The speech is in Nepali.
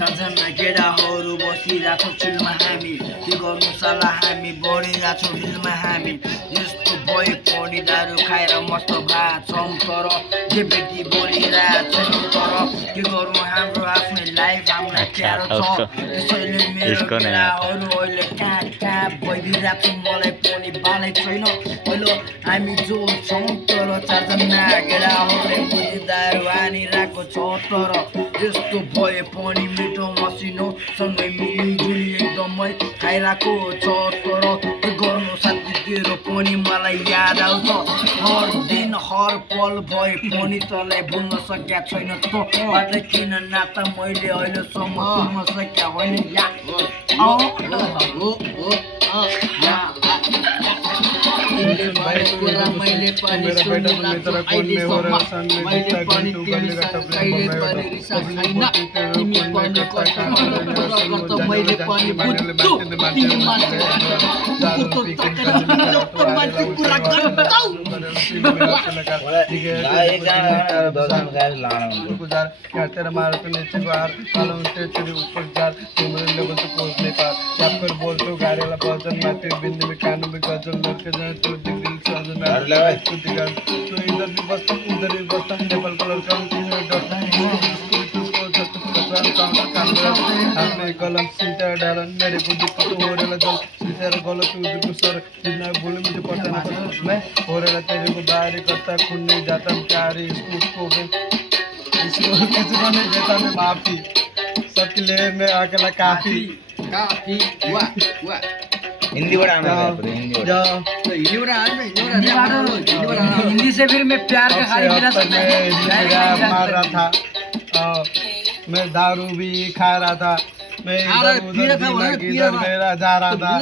चारजना केटाहरू बसिरहेको चिलमा हामी के गर्नु साला हामी बढिरहेछौँ हिलमा हामी यस्तो भए पनि दारू खाएर मस्त भएछौँ तर जे व्यक्ति बोलिरहेछौँ तर के गर्नु हाम्रो आफ्नै लाइफ हामीलाई प्यारो छ त्यसैले मेरो केटाहरू अहिले कहाँ कहाँ भइदिरहेको छ मलाई पनि बालै छैन अहिले हामी जो छौँ तर चारजना केटाहरूले बुझी दारू हानिरहेको छ तर यस्तो भए पनि मिठो मसिनो सँगै मिलिजुली एकदमै खाइरहेको छ तर के गर्नु साथी तेरो पनि मलाई याद आउँछ हर दिन हर पल भए पनि तँलाई भुल्न सकेका छैन तँलाई किन नाता मैले अहिलेसम्म भुल्न सकेका होइन मैले पनि तेरा मारो तो नीचे बाहर कालो उठे तेरे ऊपर जार तुम्हारे लोगों तो पहुंच नहीं पा या फिर बोल तो गाड़ी वाला भजन माते बिंद में कानों में गजल लड़के जाए तो दिल से आजन तो इधर भी बसता उधर भी बसता नेपाल कलर का आपने कलम सीटा डाला मेरे को दिक्कत हो रहा जल सीटा गलत उधर सर जितना बोले मुझे पता ना मैं हो रहा तेरे को बाहर करता खून नहीं जाता प्यारे इसको किसी को नहीं देता मैं माफी सबके लिए मैं अकेला काफी काफी वाह हिंदी बड़ा आना है हिंदी से फिर मैं प्यार का खाली मिला सकता मार रहा था मैं दारू भी खा रहा था मैं इधर मेरा जा रहा था